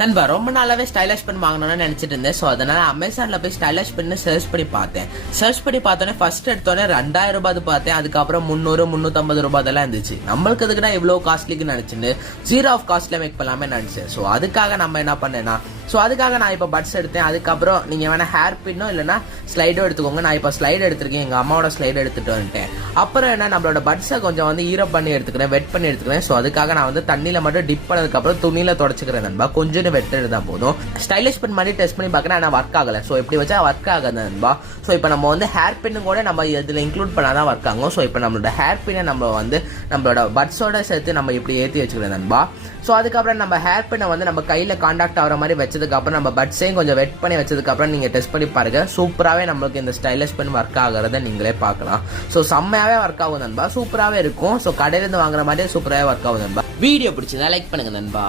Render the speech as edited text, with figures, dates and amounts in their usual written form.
நண்பா ரொம்ப நாளாவே ஸ்டைலிஷ் பென் வாங்கணும்னு நினைச்சிட்டு இருந்தேன். ஸோ அதனால அமேசான்ல போய் ஸ்டைலிஷ் பென் சர்ச் பண்ணி பார்த்தேன். சர்ச் பண்ணி பார்த்தோன்னே ஃபர்ஸ்ட் எடுத்தோடனே 2000 ரூபாய் பார்த்தேன். அதுக்கப்புறம் 300 350 ரூபாய் அதெல்லாம் இருந்துச்சு. நம்மளுக்கு எதுக்குன்னா இவ்வளவு காஸ்ட்லிக்கு நினைச்சுட்டு ஜீரோ ஆஃப் காஸ்ட்ல மேக் பண்ணலாமே நினைச்சேன். ஸோ அதுக்காக நம்ம என்ன பண்ணேன்னா அதுக்காக நான் இப்போ பட்ஸ் எடுத்தேன். அதுக்கப்புறம் நீங்க வேணா ஹேர் பின்னோ இல்லைன்னா ஸ்லைடோ எடுத்துக்கோங்க. நான் இப்போ ஸ்லைடு எடுத்திருக்கேன், எங்க அம்மாவோட ஸ்லைடு எடுத்துட்டு வந்துட்டேன். அப்புறம் என்ன நம்மளோட பட்ஸை கொஞ்சம் ஈரம் பண்ணி எடுத்துக்கிறேன், வெட் பண்ணி எடுத்துக்கிறேன். ஸோ அதுக்காக நான் தண்ணியில மட்டும் டிப் பண்ணதுக்கு அப்புறம் துணியில தொடச்சுக்கிறேன் நண்பா. கொஞ்சம் வெட் தான் போதும். ஸ்டைலிஷ் பென் பண்ணி டெஸ்ட் பண்ணி பார்க்கறேன், ஆனால் ஒர்க் ஆகல. ஸோ இப்படி வச்சா ஒர்க் ஆகாது நண்பா. ஸோ இப்போ நம்ம ஹேர் பின்னு கூட நம்ம இதில் இன்க்ளூட் பண்ணாதான் ஒர்க் ஆகும். ஸோ இப்போ நம்மளோட ஹேர் பின்னை நம்ம நம்மளோட பட்ஸோட சேர்த்து நம்ம இப்படி ஏற்றி வச்சுக்கிறோம் நண்பா. ஸோ அதுக்கப்புறம் நம்ம ஹேர் பின்னை நம்ம கையில் காண்டாக்ட் ஆகிற மாதிரி வச்சதுக்கு அப்புறம் நம்ம பட்ஸையும் கொஞ்சம் வெட் பண்ணி வச்சதுக்கு அப்புறம் நீங்க டெஸ்ட் பண்ணி பாருங்க. சூப்பராகவே நம்மளுக்கு இந்த ஸ்டைலிஷ் பென் ஒர்க் ஆகிறத நீங்களே பார்க்கலாம். ஸோ செம்மையாவே ஒர்க் ஆகும் நண்பா, சூப்பராகவே இருக்கும். ஸோ கடையிலிருந்து வாங்குற மாதிரியே சூப்பராகவே ஒர்க் ஆகும் நண்பா. வீடியோ பிடிச்சதா லைக் பண்ணுங்க நண்பா.